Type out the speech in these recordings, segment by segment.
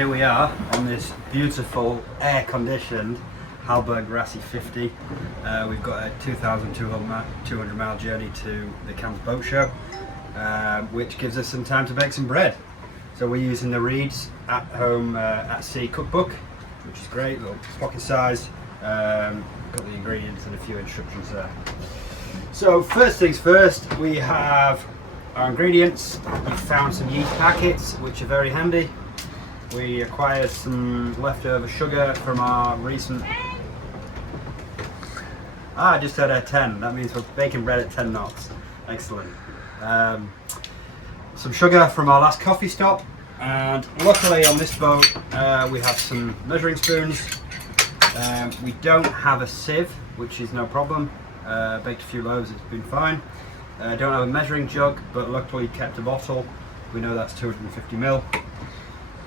here we are on this beautiful air-conditioned Hallberg Rassy 50. We've got a 2,200 mile journey to the Cannes Boat Show, which gives us some time to bake some bread. So we're using the Reed's at home at sea cookbook, which is great, little pocket size. Got the ingredients and a few instructions there. So first things first, we have our ingredients. We found some yeast packets, which are very handy. We acquired some leftover sugar from our recent... I just heard at 10, that means we're baking bread at 10 knots. Excellent. Some sugar from our last coffee stop, and luckily on this boat we have some measuring spoons. We don't have a sieve, which is no problem. Baked a few loaves, it's been fine. Don't have a measuring jug, but luckily kept a bottle. We know that's 250 ml.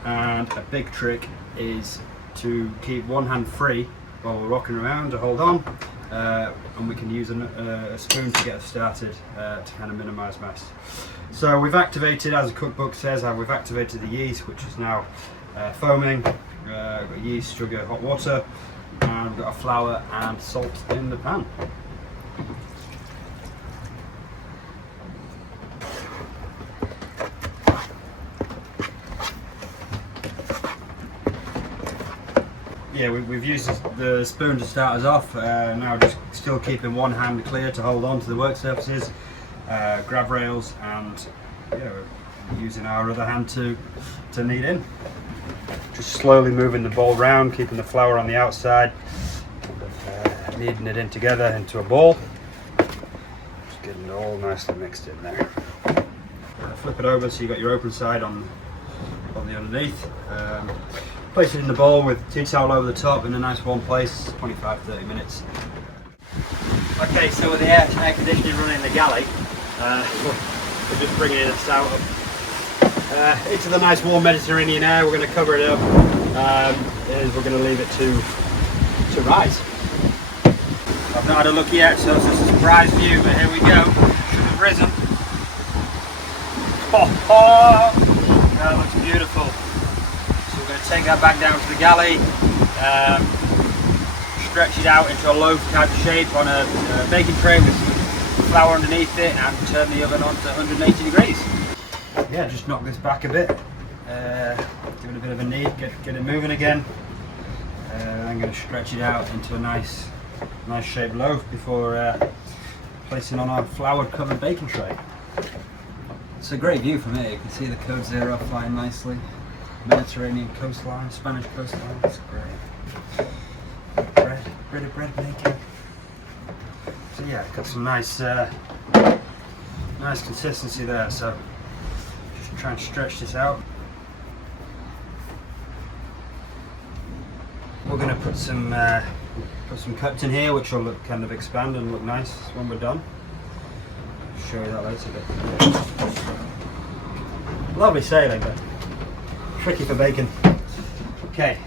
And a big trick is to keep one hand free while we're rocking around to hold on, and we can use a spoon to get us started to kind of minimise mess. So we've activated, as the cookbook says, we've activated the yeast, which is now foaming. We've got yeast, sugar, hot water, and we've got our flour and salt in the pan. Yeah, we've used the spoon to start us off. Now just still keeping one hand clear to hold on to the work surfaces, grab rails, and using our other hand to knead in. Just slowly moving the bowl round, keeping the flour on the outside, kneading it in together into a ball. Just getting it all nicely mixed in there. Flip it over so you got your open side on the underneath. Place it in the bowl with tea towel over the top in a nice warm place, 25-30 minutes. Okay, so with the air conditioning running in the galley, we're just bringing it out into the nice warm Mediterranean air. We're going to cover it up, and we're going to leave it to rise. I've not had a look yet, so it's just a surprise view, but here we go. Should have risen. That looks beautiful. Take that back down to the galley, stretch it out into a loaf type shape on a baking tray with flour underneath it, and turn the oven on to 180 degrees. Yeah, just knock this back a bit, give it a bit of a knead, get it moving again. I'm going to stretch it out into a nice shaped loaf before placing on our flour covered baking tray. It's a great view from here. You can see the Côte d'Azur flying nicely. Mediterranean coastline, Spanish coastline, it's great. Bread making. So yeah, got some nice consistency there, so just try and stretch this out. We're going to put some cuts in here, which will look kind of expand and look nice when we're done. I'll show you that later. Lovely sailing, but tricky for bacon. Okay,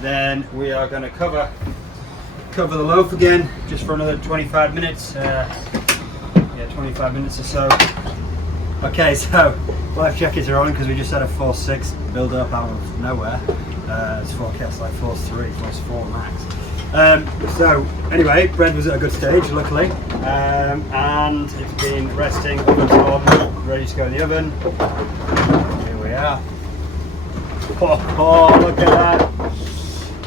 then we are going to cover the loaf again just for another 25 minutes. 25 minutes or so. Okay, so life jackets are on because we just had a force 6 build up out of nowhere. It's forecast like force 3, force 4 max. So anyway, bread was at a good stage, luckily, and it's been resting, oven's on, ready to go in the oven. Here we are. Oh, look at that!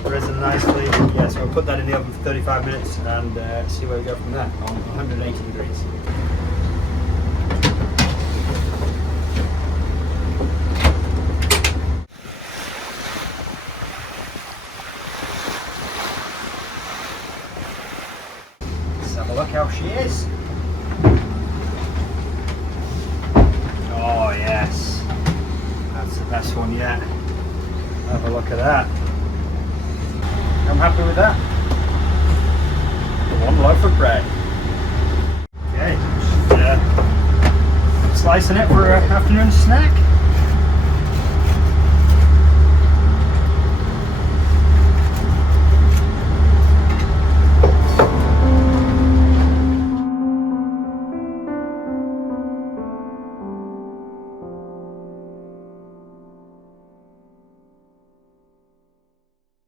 Risen nicely. Yeah, so we'll put that in the oven for 35 minutes and see where we go from there on 180 degrees. Let's have a look how she is. Oh yes, that's the best one yet. Have a look at that. I'm happy with that. One loaf of bread. Okay, just slicing it for an afternoon snack.